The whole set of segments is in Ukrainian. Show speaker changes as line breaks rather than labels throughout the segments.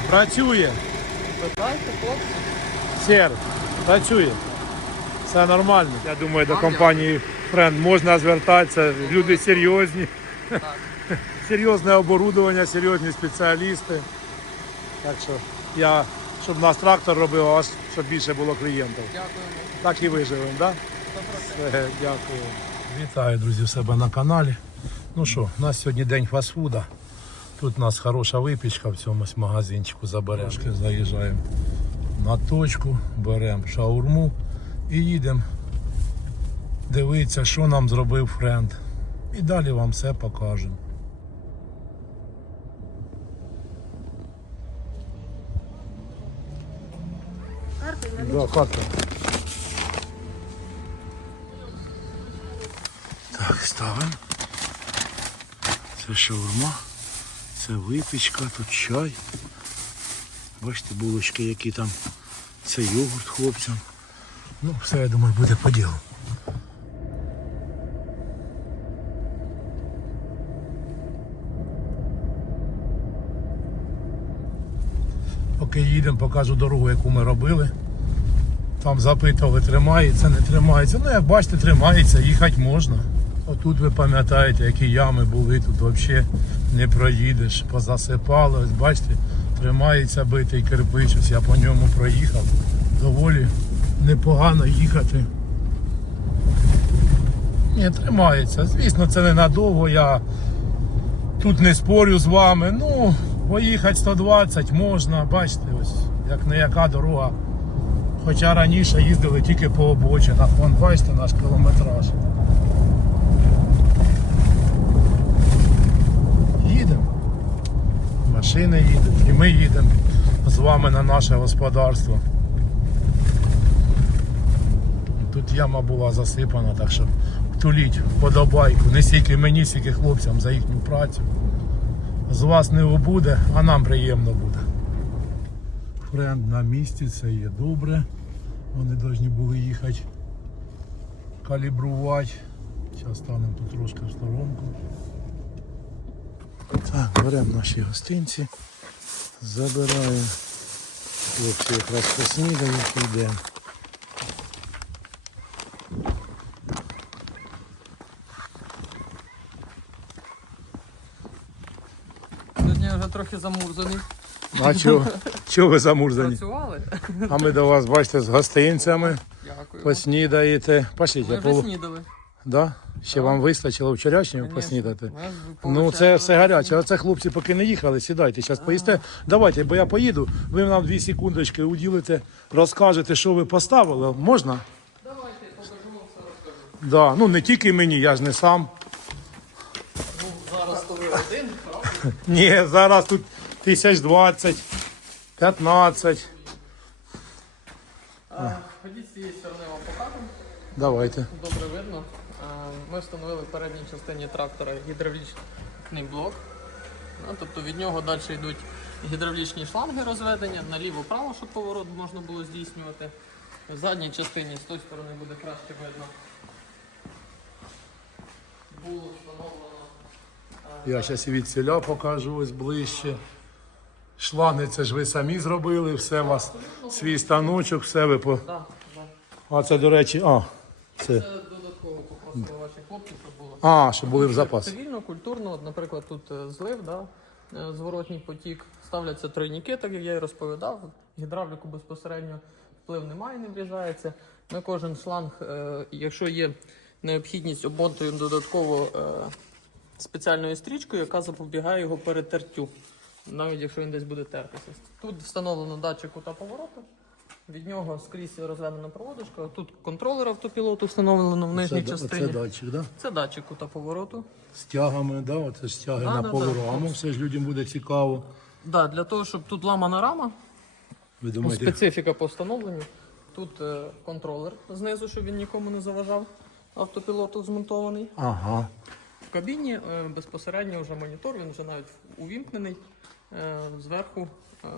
Працює. Сер, працює. Все нормально. Я думаю, до компанії Френд можна звертатися. Люди серйозні. Серйозне оборудовання, серйозні спеціалісти. Так що я, щоб нас трактор робив, а вас щоб більше було клієнтів.
Дякуємо.
Так і виживемо, так? Все, дякую. Вітаю, друзі, в себе на каналі. Ну що, у нас сьогодні день фастфуда. Тут у нас хороша випічка в цьому магазинчику заберемо. Трошки Заїжджаємо на точку, беремо шаурму і їдемо дивитися, що нам зробив френд. І далі вам все покажемо. Да, карта. Так, ставимо. Це шаурма, це випічка, тут чай. Бачите, булочки, які там. Це йогурт хлопцям. Ну, все, я думаю, буде по ділу. Поки їдемо, покажу дорогу, яку ми робили. Там запитували, тримається, не тримається. Ну, як бачите, тримається, їхати можна. Отут ви пам'ятаєте, які ями були, тут взагалі не проїдеш, позасипало. Бачите, тримається битий кирпич, ось я по ньому проїхав. Доволі непогано їхати. Ні, тримається. Звісно, це ненадовго. Я тут не спорю з вами. Ну, поїхати 120 можна, бачите, ось як не яка дорога. Хоча раніше їздили тільки по обочинах. Вон бачите наш кілометраж. Їдемо. Машини їдуть, і ми їдемо з вами на наше господарство. Тут яма була засипана, так що туліть подобайку. Не стільки мені, стільки хлопцям за їхню працю. З вас не убуде, а нам приємно буде. Френд на місці, це є добре. Вони повинні були їхати калібрувати. Зараз станемо тут трошки в сторонку. Так, беремо наші гостинці, забираємо. Хлопці якраз поснідають і йдемо.
Сьогодні вже трохи замурзаний.
А чого, чого ви замурзані?
Працювали?
А ми до вас, бачите, з гостинцями
Дякую.
поснідаєте. Пошліть,
Ми
я
вже
полу...
снідали.
Да? Ще вам вистачило вчорашнього поснідати? Ну це все гаряче. Оце хлопці поки не їхали, сідайте, зараз поїсте. Давайте, бо я поїду, ви нам дві секундочки уділите, розкажете, що ви поставили. Можна?
Давайте, покажу вам все розкажу.
Да. Ну не тільки мені, я ж не сам.
Ну, зараз то ви один, правда?
Ні, зараз тут тисяч двадцять, п'ятнадцять.
А, Ходіть з цієї сторони вам покажемо.
Давайте.
Добре видно. Ми встановили в передній частині трактора гідравлічний блок. Ну, тобто від нього далі йдуть гідравлічні шланги розведення, наліво-право, щоб поворот можна було здійснювати. В задній частині з тої сторони буде краще видно. Було встановлено.
Я зараз і від селя покажу ось ближче. Шлани це ж ви самі зробили, все у вас свій станочок, все ви по. А це, до речі, а, це.
Це додатково попросили ваші хлопці, щоб було.
А, щоб були в запас.
Цивільно, культурно, от, наприклад, тут е, злив, да, е, зворотній потік, ставляться тройники, так як я і розповідав. Гідравліку безпосередньо вплив немає, не вріжається. Ми кожен шланг, е, якщо є необхідність, обмотуємо додатково спеціальною стрічкою, яка запобігає його перетертю, навіть якщо він десь буде тертися. Тут встановлено датчик кута повороту. Від нього скрізь розведена проводочка. Тут контролер автопілоту встановлено в нижній
Це,
частині.
це датчик, да?
Це датчик кута повороту.
З тягами, да? Оце ж тяги
Да,
на
да, да.
Все ж людям буде цікаво.
Да, для того, щоб тут ламана рама,
Ви
ну,
думаєте,
специфіка по встановленню. Тут е, контролер знизу, щоб він нікому не заважав. Автопілоту змонтований.
ага.
В кабіні е, безпосередньо вже монітор, він вже навіть увімкнений. Е, зверху. Е,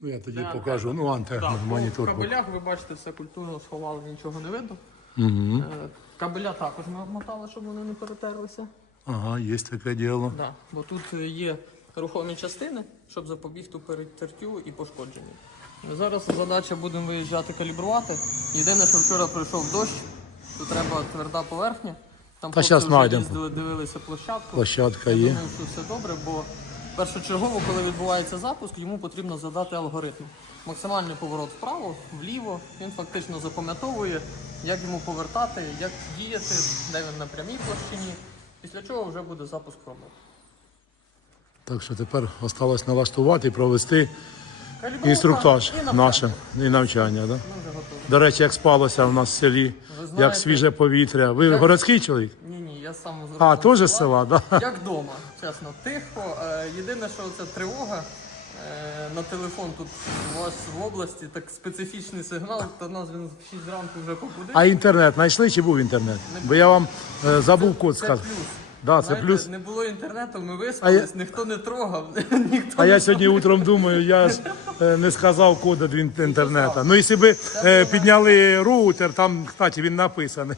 Ну я тоді
Де
покажу. Ну, антенна,
да, по
монітор.
кабелях ви бачите, все культурно сховали, нічого не видно.
Угу.
Е, кабеля також ми обмотали, щоб вони не перетерлися.
Ага, є таке діло.
Да, бо тут е, є рухомі частини, щоб запобігти перетертю і пошкодженню. Зараз задача будемо виїжджати калібрувати. Єдине, що вчора прийшов дощ, то треба тверда поверхня. Там
Та
хлопці вже
знайдемо.
їздили, дивилися площадку.
Площадка
Я
є.
думаю, що все добре, бо першочергово, коли відбувається запуск, йому потрібно задати алгоритм. Максимальний поворот вправо, вліво. Він фактично запам'ятовує, як йому повертати, як діяти, де він на прямій площині. Після чого вже буде запуск роботи.
Так що тепер осталось налаштувати і провести
Калібровка
інструктаж
і навчання.
наше і навчання. Да?
Ми вже готові.
До речі, як спалося в нас в селі,
Ви знаєте-
як свіже повітря. Ви городський чоловік?
Ні, ні, я сам з
А, теж з села, да?
Як вдома, чесно, тихо. Е, Єдине, що це тривога. Е, На телефон тут у вас в області так специфічний сигнал, то нас він в 6 ранку вже побудив.
А інтернет знайшли чи був інтернет? Бо я вам е, забув код
Це
сказати. Да, це
Знаєте,
плюс.
Не було інтернету, ми виспались, ніхто не трогав, ніхто
А
не
я сьогодні утром думаю, я ж е, не сказав коду до інтернету. Ну, якщо б е, підняли роутер, там, кстати, він написаний.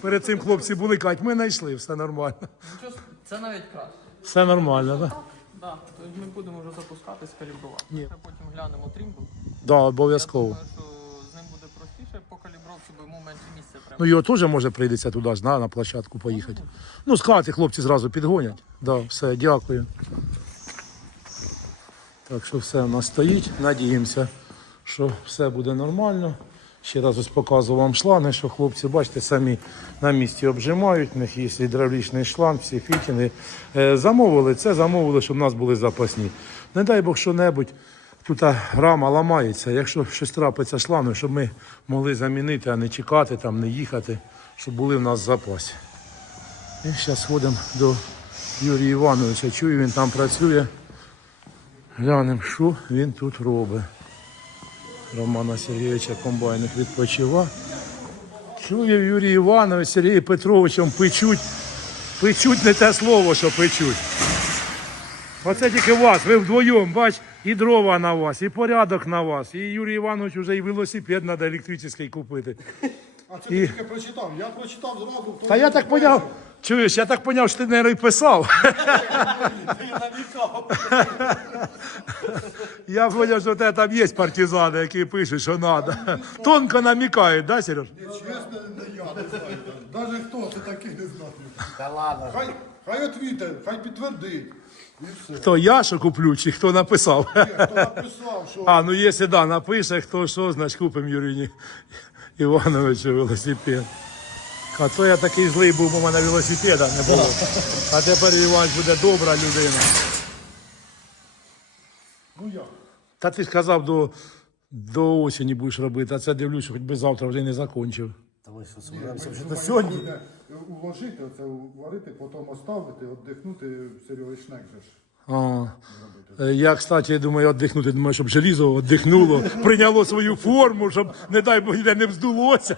Перед цим хлопці були, кажуть, ми знайшли, все нормально.
Нічого, це навіть краще.
Все нормально, так? Да?
Так, да, ми будемо вже запускати, скалібрувати.
Ні.
Ми потім глянемо трімбл.
Да, обов'язково.
з ним буде простіше по калібровці, бо йому менше місця треба.
Ну його теж може прийдеться туди ж, на, на площадку поїхати. Ну, сказати, хлопці зразу підгонять. Да, все, дякую. Так що все у нас стоїть. Надіємося, що все буде нормально. Ще раз ось показую вам шланги, що хлопці, бачите, самі на місці обжимають. У них є гідравлічний шланг, всі фітінги. Е, замовили це, замовили, щоб у нас були запасні. Не дай Бог що-небудь. Тут рама ламається. Якщо щось трапиться шлангом, щоб ми могли замінити, а не чекати, там, не їхати, щоб були в нас в запасі. І зараз сходимо до Юрія Івановича. Чую, він там працює. Глянемо, що він тут робить. Романа Сергійовича комбайних відпочива. Чую Юрій Іванович, Сергій Петровичем печуть. Печуть не те слово, що печуть. Оце тільки вас, ви вдвоєм, бач, і дрова на вас, і порядок на вас. І Юрій Іванович вже і велосипед треба електричний купити.
А це ти тільки прочитав. Я прочитав зразу.
Та я так поняв, чуєш, я так поняв, що ти не писав. Я поняв, що в тебе там є партизани, які пишуть, що треба. Тонко намікають, да, Сереж?
Чесно, не я не знаю. Навіть хто це такий не знаю.
Та ладно.
Хай, хай отвіте, хай підтвердить. І все.
Хто я що куплю, чи хто написав?
Ні, Хто написав, що
А, ну якщо да, напише, хто що, значить купимо Юрію Івановичу велосипед. А то я такий злий був, бо в мене велосипеда не було. А тепер Іван буде добра людина.
ну як?
Та ти ж казав, до, до осені будеш робити, а це дивлюсь, хоч би завтра вже не закінчив.
Та ми що собираємося вже до сьогодні.
Уложити, оце уварити, потім оставити, віддихнути, Серега Шнек же ж.
Е, я, кстати, думаю, віддихнути, думаю, щоб желізо віддихнуло, прийняло свою форму, щоб, не дай Бог, ніде не вздулося.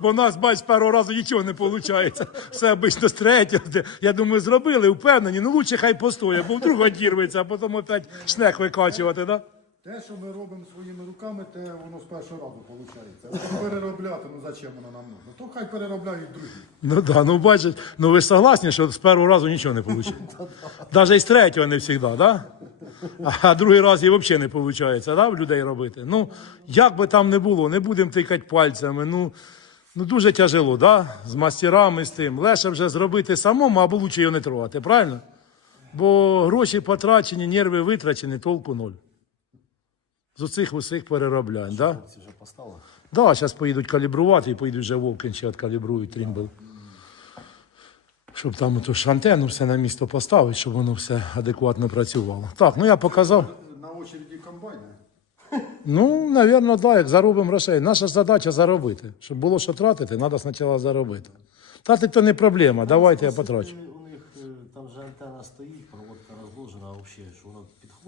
Бо у нас, бач, першого разу нічого не виходить. Все обично з третього. Я думаю, зробили, впевнені, ну лучше хай постоє, бо вдруг одірветься, а потім опять шнек викачувати, да?
Те, що ми робимо своїми руками, те воно з першого разу виходить. Переробляти, ну зачем воно нам нужно? То хай переробляють другі.
Ну да, ну бачиш, ну ви ж согласні, що з першого разу нічого не вийде. Навіть з третього не завжди, да? А другий раз і взагалі не виходить, да, в людей робити. Ну, як би там не було, не будемо тикати пальцями. Ну, ну дуже тяжело, да? з мастерами, з тим. Легше вже зробити самому, або лучше його не трогати, правильно? Бо гроші потрачені, нерви витрачені, толку ноль. З оцих усіх перероблянь, да?
Це вже поставили.
Да, зараз поїдуть калібрувати і поїдуть вже Вовкин ще откалібрують трімбл. Щоб там ту ж антенну все на місто поставити, щоб воно все адекватно працювало. Так, ну я показав.
На очереді комбайни.
Ну, напевно, так, як заробимо грошей. Наша ж задача заробити. Щоб було що тратити, треба спочатку заробити. Тратити то не проблема, давайте я потрачу.
У них е, там же антенна стоїть, проводка розложена, а взагалі, що вона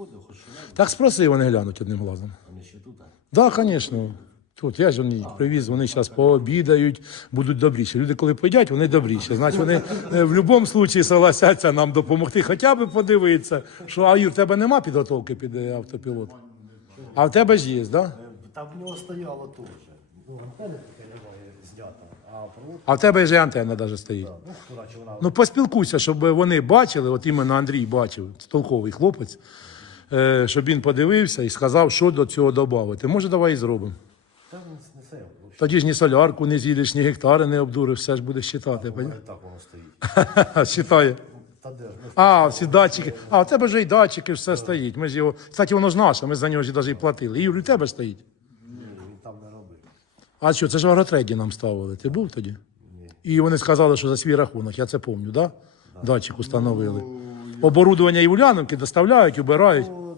підходить, хоч що
Так спроси, вони глянуть одним глазом.
вони ще тут. а?
Так, да, звісно. Тут я ж вони привіз, вони зараз пообідають, будуть добріші. Люди, коли поїдять, вони добріші. Значить, вони е, в будь-якому випадку согласяться нам допомогти, хоча б подивитися, що а Юр, в тебе нема підготовки під е, автопілот. А в тебе ж є, так? Да?
Е, Там в нього стояло теж. Ну, антенна така немає знята. А проводка,
А в тебе вже антенна навіть стоїть.
ну, вона
Ну поспілкуйся, щоб вони бачили, от іменно Андрій бачив, толковий хлопець, щоб він подивився і сказав, що до цього додати. Може, давай і зробимо.
та не не
Тоді ж ні солярку не з'їдеш, ні гектари не обдуриш, все ж будеш читати.
Так воно стоїть. Ми
А, всі датчики. А, у тебе вже і датчики, все стоїть. Ми ж його. Кстати, воно ж наше, ми за нього ж навіть і платили. Юрій, у тебе стоїть.
Ні, він там не робив.
А що, це ж в агротреді нам ставили. Ти був тоді?
Ні.
І вони сказали, що за свій рахунок, я це пам'ятаю, да? Датчик установили. Оборудовання і в Уляновки доставляють, убирають.
Ну,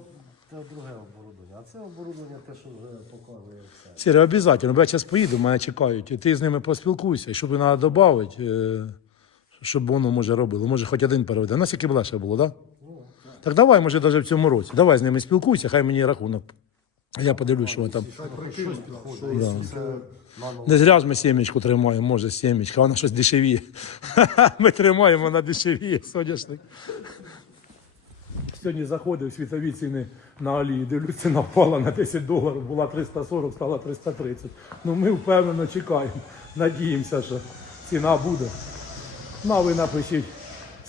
це друге оборудовання. А це оборудовання те, що вже показує все.
Сірі, обов'язково, бо я зараз поїду, мене чекають. І ти з ними поспілкуйся, щоб треба додати, щоб воно може робило. Може, хоч один переведе. У нас яке легше було, так? Да? Так давай, може, навіть в цьому році. Давай з ними спілкуйся, хай мені рахунок. А Я подивлюсь, що там. Не зря ж ми сімечку тримаємо, може сімечка, вона щось дешевіє. Ми тримаємо, вона дешевіє, соняшник. Сьогодні заходив світові ціни на олії. Дивлюсь, ціна впала на 10 доларів, була 340, стала 330. Ну ми впевнено чекаємо. Надіємося, що ціна буде. Ну, а ви напишіть,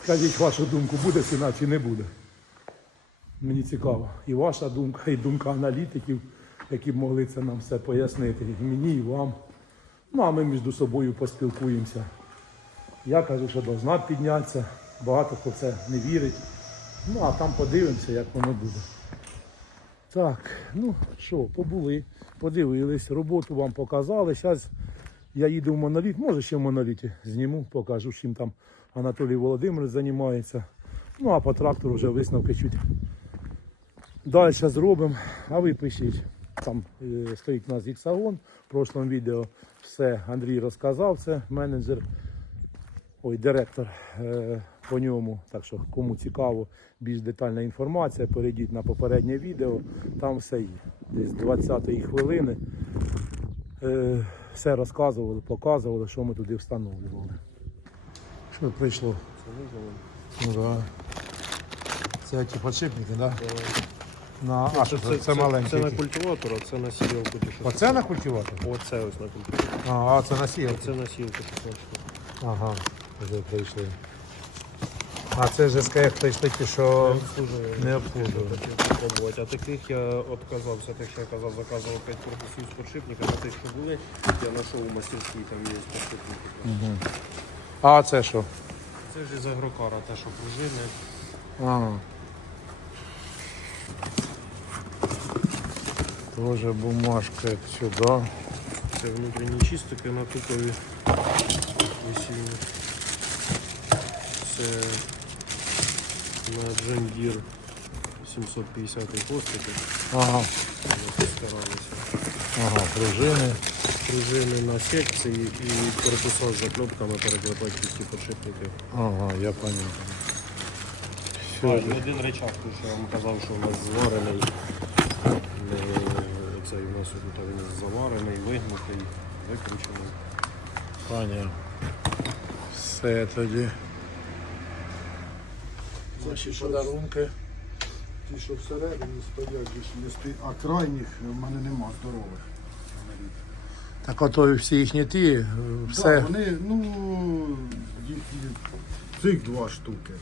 скажіть вашу думку, буде ціна чи не буде. Мені цікаво. І ваша думка, і думка аналітиків, які б могли це нам все пояснити. І мені, і вам. Ну, а ми між собою поспілкуємося. Я кажу, що должна піднятися. Багато хто в це не вірить. Ну, а там подивимося, як воно буде. Так, ну що, побули, подивились, роботу вам показали. Зараз я їду в моноліт, може ще в моноліті зніму, покажу, чим там Анатолій Володимирович займається. Ну, а по трактору вже висновки чуть далі зробимо. А ви пишіть. Там е, стоїть у нас гексагон. В прошлому відео все Андрій розказав, це менеджер ой, директор е, по ньому. Так що, кому цікаво, більш детальна інформація, перейдіть на попереднє відео, там все є. Десь 20-ї хвилини. Е, все розказували, показували, що ми туди встановлювали. Що прийшло? Ну, да. Це ті подшипники, так? Да? На, а, що це, це, маленькі.
Це на культиватор, а це на сіялку.
Оце на культиватор?
Оце ось на культиватор.
А, а це на сіялку.
Це на сіялку
Ага, вже прийшли. А це ж СКФ той такі, що не обслужує.
А таких я відказався, тих, що я казав, заказував 5 корпусів з подшипниками, а тих, що були, я знайшов у мастерській, там є подшипники.
А це що?
Це ж із агрокара, те, що пружини.
Ага. Тоже бумажка сюди.
Це внутрішні чистики на тупові весільні. Це на John Deere 750 хвостики.
Ага, ага, пружини.
пружини на секції і корпуса з заклепками переклепати після подшипники.
Ага, я понял.
А,
Все.
і один речах, тому що я вам казав, що у нас зварений. Цей у нас тут він заварений, вигнутий, викручений.
Понял. Все тоді. Наші подарунки.
Ті, що всередині стоять, не стоїть, а крайніх в мене нема здорових.
Так ото всі їхні ті, е, все.
Да, вони, ну, їх, їх- цих два штуки.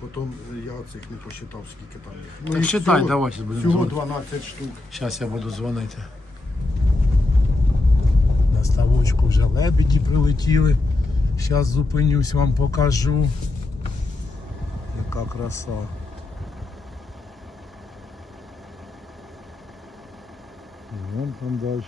Потім я цих не посчитав, скільки там їх. Ну,
Так
їх
считай,
всього-
давай, будемо
Всього
дзвонити.
12 штук.
Зараз я буду дзвонити. На ставочку вже лебеді прилетіли. Зараз зупинюсь, вам покажу. Яка краса. Вон там далі.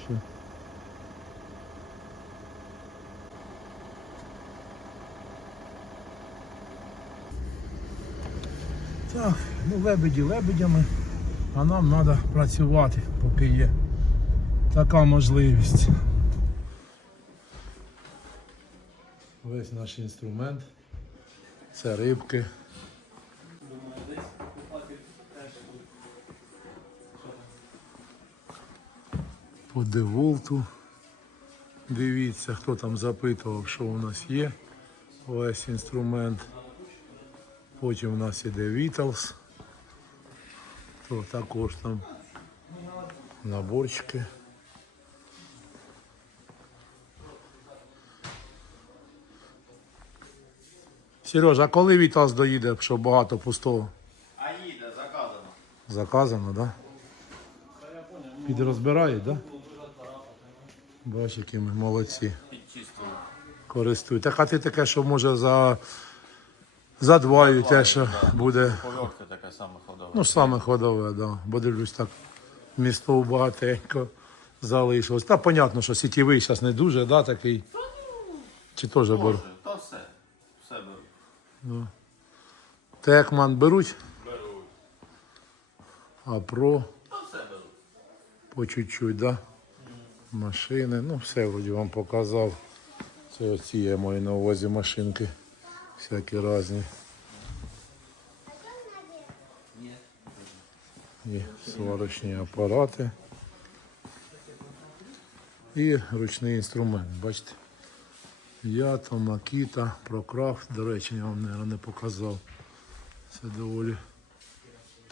Так, ну лебеді лебедями, а нам треба працювати, поки є така можливість. Весь наш інструмент. Це рибки. по деволту. Дивіться, хто там запитував, що у нас є. Весь інструмент. Потім у нас іде Віталс. То також там наборчики. Сережа, а коли Віталс доїде, що багато пустого?
А їде, заказано.
Заказано, так? Да? Підрозбирають, так? Да? Бач, які ми молодці. Користують. Так а ти таке, що може за, за двою те, що буде.
Повертка така саме ходова.
Ну, саме ходове, да. Бо дивлюсь так, місто багатенько залишилось. Та понятно, що сітєвий зараз не дуже, да, такий. Чи теж беру?
Та все. Все беру.
Текман беруть,
Беру.
а про
Та все беру.
по чуть-чуть, да? Машини. Ну, все вроді вам показав. Це оці я маю на увазі машинки. Всякі різні. І сварочні апарати. І ручний інструмент. Бачите? Ято, Макіта, Прокрафт. До речі, я вам мабуть, не показав. Це доволі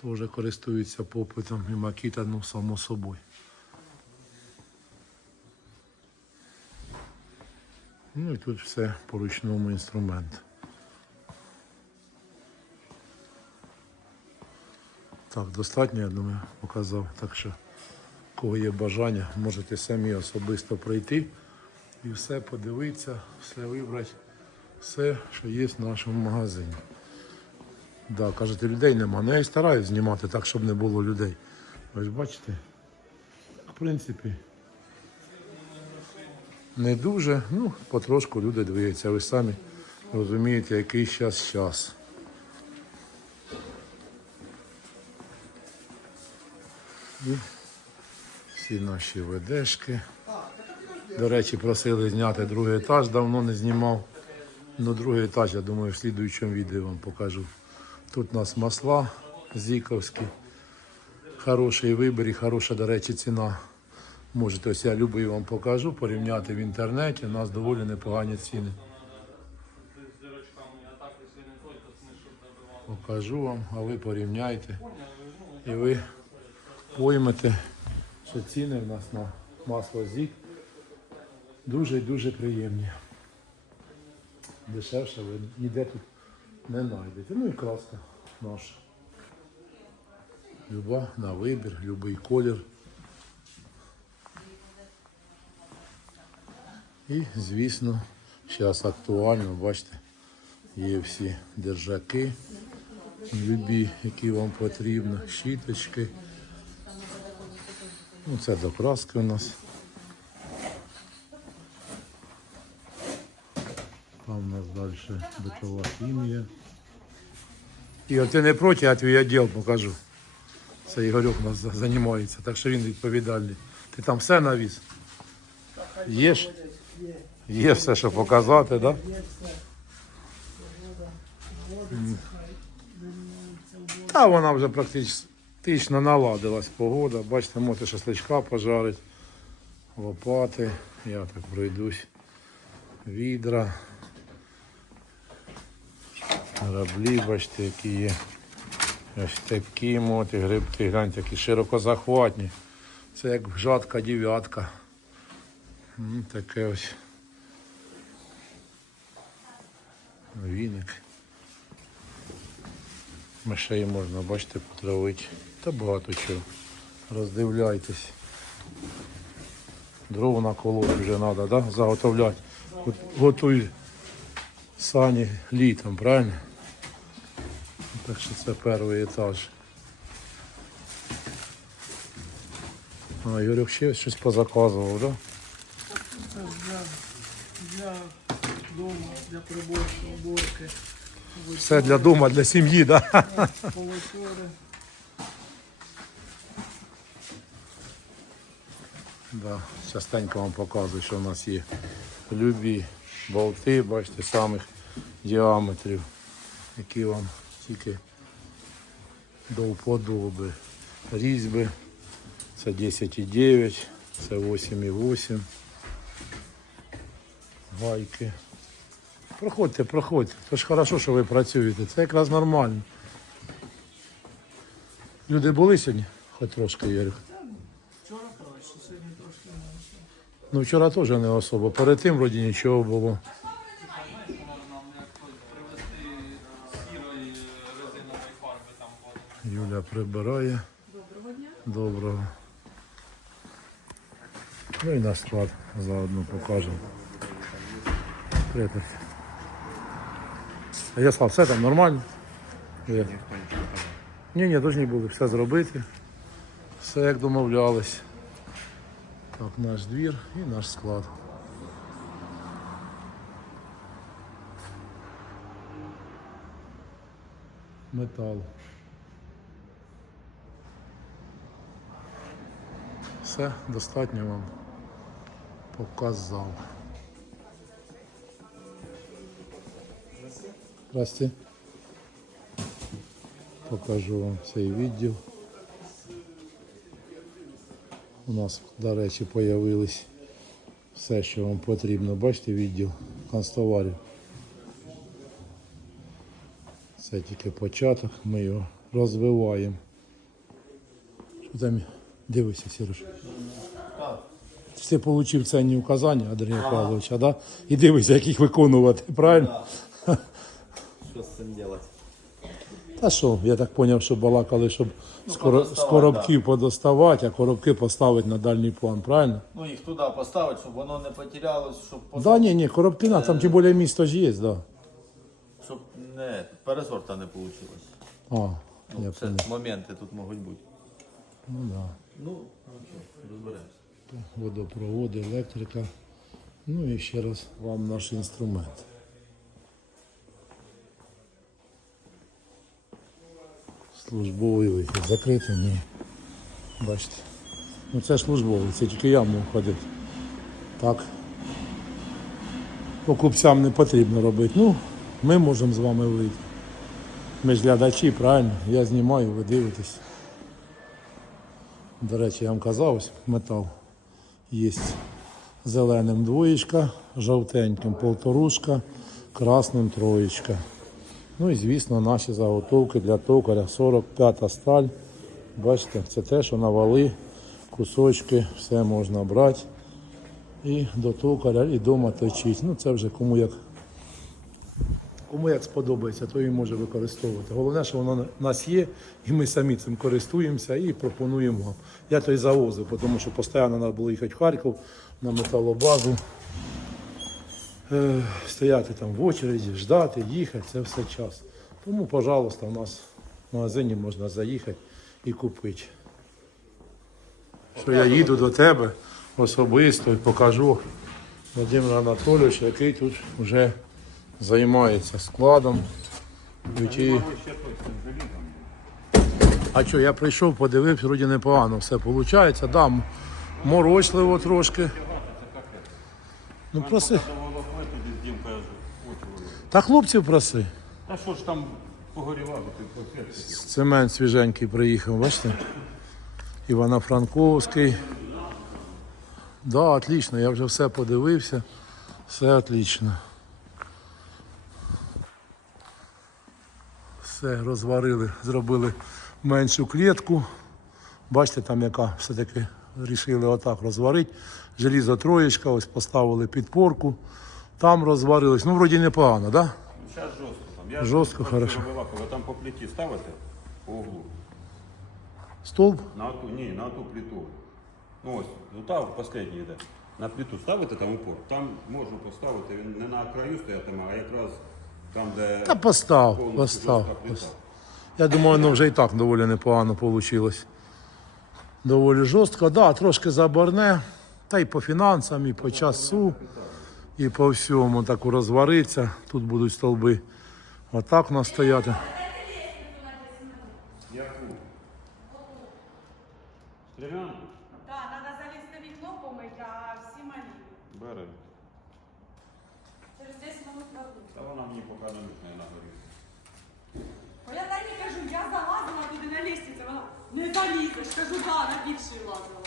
теж користуються попитом і Макіта, ну, само собою. Ну і тут все по ручному інструменту. Так, достатньо, я думаю, показав. Так що, кого є бажання, можете самі особисто прийти і все подивитися, все вибрати, все, що є в нашому магазині. Да, кажете, людей нема. Ну я і стараюсь знімати так, щоб не було людей. Ж бачите? В принципі, не дуже, ну, потрошку люди дивляться. Ви самі розумієте, який зараз час. І всі наші ведешки. До речі, просили зняти другий етаж, давно не знімав. Ну, другий етаж, я думаю, в слідуючому відео вам покажу. Тут у нас масла зіковські. Хороший вибір і хороша, до речі, ціна. Можете, ось я любий вам покажу, порівняти в інтернеті. У нас доволі непогані ціни. Покажу вам, а ви порівняйте. І ви поймете, що ціни в нас на масло зік дуже і дуже приємні. Дешевше ви ніде тут не знайдете. Ну і краска наша. Люба на вибір, любий колір. І, звісно, зараз актуально, бачите, є всі держаки, любі, які вам потрібно, щіточки. Ну, це до краски у нас. Там у нас далі битова хімія. Ігор, ти не проти, я твій відділ покажу. Це Ігорюк у нас займається, так що він відповідальний. Ти там все навіз? Є? Є все, що показати, так? Да? Та вона вже практично наладилась погода. Бачите, можете шашличка пожарити, лопати. Я так пройдусь. Відра. Граблі, бачите, які є. Ось такі моти, грибки, гляньте, які широкозахватні. Це як жатка дев'ятка. Таке ось. Віник. Мишей можна, бачите, потравити. Та багато чого. Роздивляйтесь. Дров на наколоти вже треба, да? заготовляти. Готуй сані літом, правильно? Так що це перший етаж. А, Юрик ще щось позаказував, так? Да?
Для, для дому, для приборки, уборки,
Все для дому, для сім'ї? Да?
повитори.
Да, частенько вам показую, що у нас є любі болти, бачите, самих діаметрів, які вам тільки до вподоби. Різьби, це 10,9, це 8,8 гайки. Проходьте, проходьте. Це ж хорошо, що ви працюєте. Це якраз нормально. Люди були сьогодні? Хоч трошки, Ігор.
Ну, вчора краще, сьогодні трошки менше.
Ну вчора теж не особо. Перед тим вроді нічого було.
Юля
прибирає.
Доброго дня.
Доброго. Ну і на склад заодно покажемо. Привіт. А я сказав, все там нормально? Ні, ні, повинні були все зробити. Все як домовлялись. Так, наш двір і наш склад. Метал. Все, достатньо вам показав. Здрасте. Покажу вам цей відділ. У нас, до речі, появились все, що вам потрібно. Бачите, відділ канцтоварів. Це тільки початок, ми його розвиваємо. Що там? Дивися, Сереж. Ти отримав ценні указання, Андрія Павловича, да? І дивися, як їх виконувати, правильно?
Що з цим робити?
Та що, я так зрозумів, що балакали, щоб з, коро- з коробків подоставати, а коробки поставити на дальній план, правильно?
Ну їх туди поставити, щоб воно не потерялось, щоб,
Так, да, ні, ні, коробки на, там тим більше місто ж є, да.
щоб не, пересорта не вийшло.
А, я
Ну, це
понял.
моменти тут можуть бути.
Ну да.
Ну, нічого, розберемося.
Водопроводи, електрика. Ну і ще раз вам наш інструмент. Службовий вихід. Закритий? Ні. Бачите. Ну це службовий, це тільки я можу ходити. Так. Покупцям не потрібно робити. Ну, ми можемо з вами вийти. Ми ж глядачі, правильно? Я знімаю, ви дивитесь. До речі, я вам казав, ось метал. Є зеленим двоєчка, жовтеньким полторушка, красним троєчка. Ну і звісно наші заготовки для токаря 45 сталь. Бачите, це те, що на вали, кусочки, все можна брати. І до токаря, і дома точить. Ну це вже кому як, кому як сподобається, то і може використовувати. Головне, що воно у нас є, і ми самі цим користуємося і пропонуємо вам. Я то й завозив, тому що постійно треба було їхати в Харків на металобазу. Е, стояти там в очереді, ждати, їхати, це все час. Тому, пожалуйста, у нас в магазині можна заїхати і купити. Що я їду до тебе особисто і покажу Володимира Анатолійовича, який тут вже займається складом. Ключі. А що, я прийшов, подивився, вроді непогано все виходить. Да, морочливо трошки. Ну проси. Та хлопців проси.
Та що ж там погорівати, ти пакет?
Цемент свіженький приїхав, бачите? Івано-Франковський. Да, отлично, я вже все подивився. Все отлично. Все розварили, зробили меншу клітку. Бачите, там яка все-таки вирішили отак розварити. Желізо троєчка, ось поставили підпорку. Там розварились. Ну, вроді непогано, так? Да?
Зараз жорстко там. Я
Жорстко, хорошо.
вилакував, там по плиті ставити по углу.
Столб?
На ту, ні, на ту плиту. Ну ось, ну та останній йде. На плиту ставити там упор. Там можна поставити, він не на краю стоятиме, а якраз там, де
Та постав,
повністю
постав.
жорстка плита.
Я думаю, воно вже і так доволі непогано вийшло. Доволі жорстко, да, трошки заборне, та й по фінансам, і по часу, і по всьому так розвариться. Тут будуть столби отак у нас стояти.
Стрілянку
Так, треба залізти вікно помити, а всі малі.
бере.
Через 10 минут верну.
Та вона мені поки не мітне на горі.
Бо я Тані кажу, я залазила туди на лістиці, вона не залізеш. Кажу, да, на більший лазила.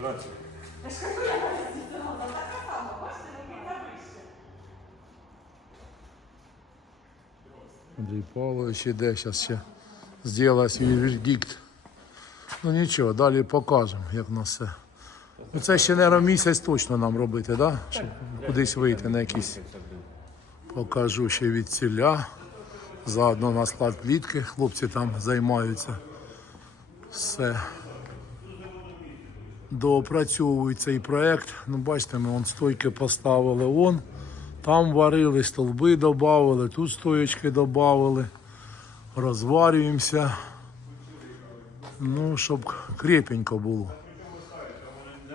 Здравствуйте.
Вище.
Андрій Павлович іде, зараз ще зробить свій вердикт. Ну нічого, далі покажемо, як у нас все. Ну це ще, мабуть, місяць точно нам робити, да? щоб кудись вийти на якісь Покажу ще від ціля. Заодно на склад плітки. Хлопці там займаються. Все. Доопрацьовують цей проект. Ну, бачите, ми вон стойки поставили вон. Там варили, столби додали, тут стоєчки додали. Розварюємося. Ну, щоб крепенько було.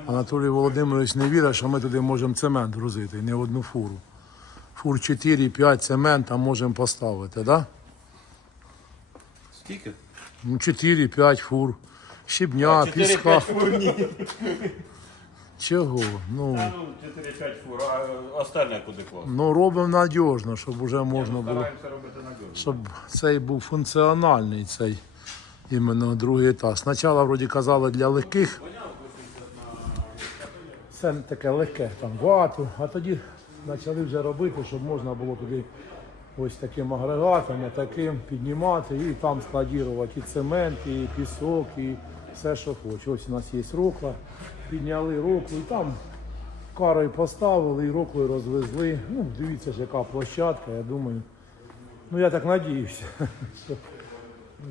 Анатолій Володимирович не вірить, що ми туди можемо цемент грузити, не одну фуру. Фур 4-5 цемента можемо поставити, так? Да?
Скільки?
Ну, 4-5 фур. Щебня, піска. Чого? Ну,
Ну, 4-5 фур, а остальне куди класти?
ну робимо надіжно, щоб вже можна було.
Стараємося робити надіжно.
Щоб цей був функціональний, цей іменно другий етаж. Спочатку вроді казали для легких. Це таке легке, там вату, а тоді почали вже робити, щоб можна було туди ось таким агрегатом, таким піднімати і там складувати і цемент, і пісок, і все, що хоче. Ось у нас є рокла, підняли роклу і там карою поставили і роклою розвезли. Ну, дивіться ж, яка площадка, я думаю. Ну я так надіюся, що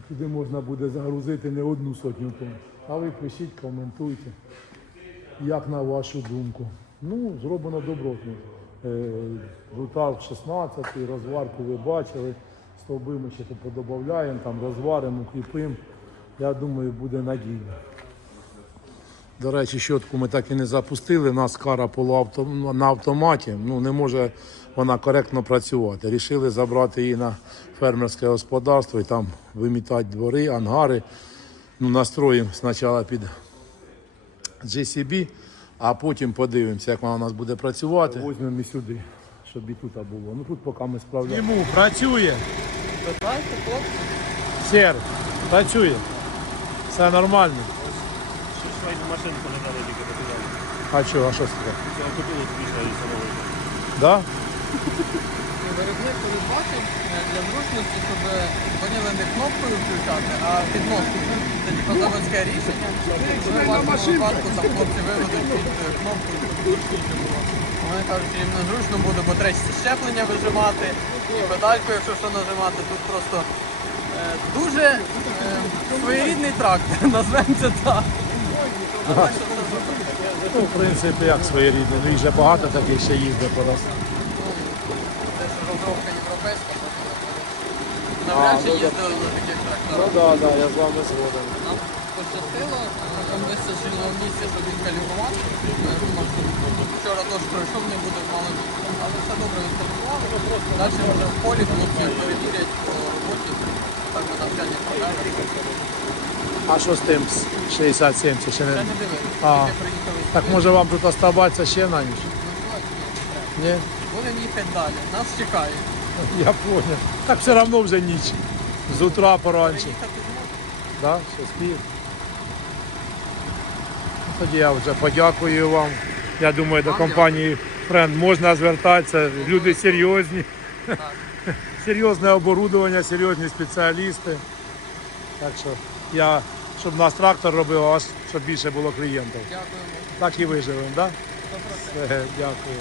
туди можна буде загрузити не одну сотню тонн. А ви пишіть, коментуйте, як на вашу думку. Ну, зроблено добротно. Е, Рутал 16, розварку ви бачили, стовби ми ще подобавляємо, там розваримо, укріпимо. Я думаю, буде надійно. До речі, щотку ми так і не запустили. У нас кара полуавто... на автоматі. Ну, не може вона коректно працювати. Рішили забрати її на фермерське господарство і там вимітати двори, ангари. Ну, настроїмо спочатку під GCB, а потім подивимося, як вона у нас буде працювати. Візьмемо і сюди, щоб і тут було. Ну тут поки ми справляємо. Йому працює. Сер, працює. Все нормально.
машинку не дали тільки показали.
А що, а що?
Це автопілот пішла і самого.
Да?
Виробник передбачив е, для зручності, щоб поняли не кнопкою включати, а підножкою. Це типу заводське рішення. В вашому випадку там хлопці виведуть під е, було. Вони кажуть, їм не зручно буде, бо треба щеплення вижимати і педальку, якщо що нажимати. Тут просто е, дуже е, своєрідний трактор, назвемо це так. Але що?
Ну, в принципі, як своєрідне. Ну, і вже багато таких ще їздить по нас.
Це ж розробка європейська. Навряд чи їздили на таких тракторах.
Так, да, я з вами згоден.
Нам пощастило, нам вистачило місця, щоб він калібрувати. Е. Вчора теж пройшов, не буде мало місця. Але все добре відкалібрували. Далі вже в полі хлопці перевірять по роботі. Так ми навчання.
А що з тим з 60-70 ще не?
не дивилися,
А. Так може вам тут оставатися ще на ніч?
Ні. Будемо їхати далі. Нас чекає.
Я понял. Так все одно вже ніч. З утра поранче. Да? Ще спів. Ну, Тоді я вже подякую вам. Я думаю, до компанії Френд можна звертатися. Люди серйозні. Серйозне оборудовання, серйозні спеціалісти. Так що я, щоб нас трактор робив, а щоб більше було клієнтів.
Дякуємо.
Так і виживемо, так? Да? Все, дякую.